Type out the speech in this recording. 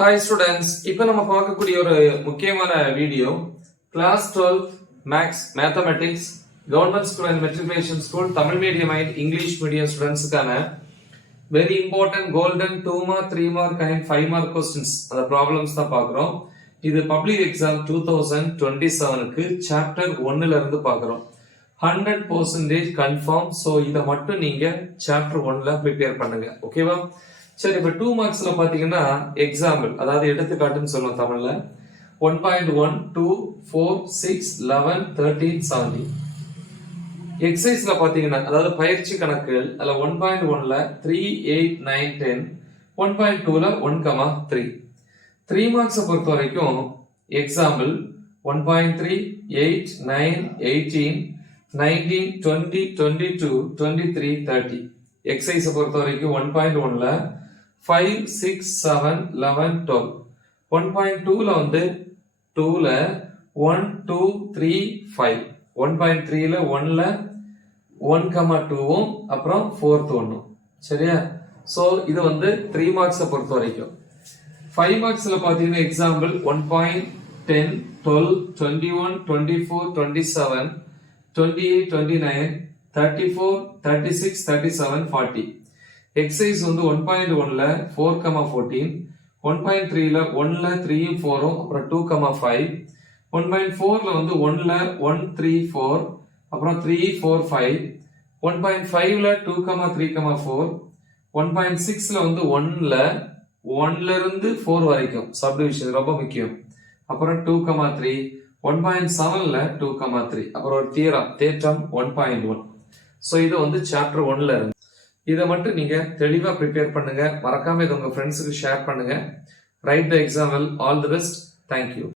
Hi students, இப்போ நம்ம பார்க்கக்கூடிய ஒரு முக்கியமான video class 12 maths mathematics government school and matriculation school Tamil medium and English medium ஸ்டூடெண்ட்ஸ்க்கான very important golden 2 mark 3 mark and 5 mark questions அந்த problems தான் பார்க்குறோம். இது பப்ளிக் எக்ஸாம் 2027க்கு சாப்டர் 1ல இருந்து பார்க்குறோம். 100% கன்ஃபார்ம். ஸோ இதை மட்டும் நீங்க சாப்டர் 1ல ப்ரிப்பேர் பண்ணுங்க, ஓகேவா? சரி, இப்ப 2 மார்க்ஸ்ல பாத்தீங்கன்னா எக்ஸாம்பிள், அதாவது எடுத்துக்காட்டுன்னு சொல்லுவோம் தமிழ்ல. 1.1 2 4 6 11 13 17 எக்ஸசைஸ்ல பாத்தீங்கன்னா, அதாவது பயிற்சி கணக்குகள் அதுல 1.1ல 3 8 9 10 1.2ல 1,3 3 மார்க்ஸ் பொறுத்த வரைக்கும் எக்ஸாம்பிள் 1.3 8 9 18 19 20 22 23 30 எக்ஸசைஸ் பொறுத்த வரைக்கும் 1.1ல 5 6 7 11 12 1.2ல வந்து 2ல 1 2 3 5 1.3ல 1ல 1,2 அப்புறம் 4th 1. சரியா? சோ இது வந்து 3 மார்க்ஸ் பொறுத்த வரைக்கும். 5 மார்க்ஸ்ல பாத்தீங்கன்னா எக்ஸாம்பிள் 1.10 12 21 24 27 28 29 34 36 37 40 எக்ஸசைஸ் வந்து 1.1ல 4,14 1.3ல 1ல 3ம் 4ம் அப்புறம் 2,5 1.4ல வந்து 1ல 1 3 4 அப்புறம் 3 4 5 1.5ல 2,3,4 1.6ல வந்து 1ல இருந்து 4 வரைக்கும் சப்டிவிஷன் ரொம்ப முக்கியம். அப்புறம் 2,3 1.7ல 2,3 அப்புறம் ஒரு தேற்றம் 1.1. ஸோ இது வந்து சாப்டர் 1ல இருந்து இதை மட்டும் நீங்க தெளிவா ப்ரிப்பேர் பண்ணுங்க. மறக்காம இதை உங்க ஃப்ரெண்ட்ஸுக்கு ஷேர் பண்ணுங்க. Right the example. All the best. Thank you.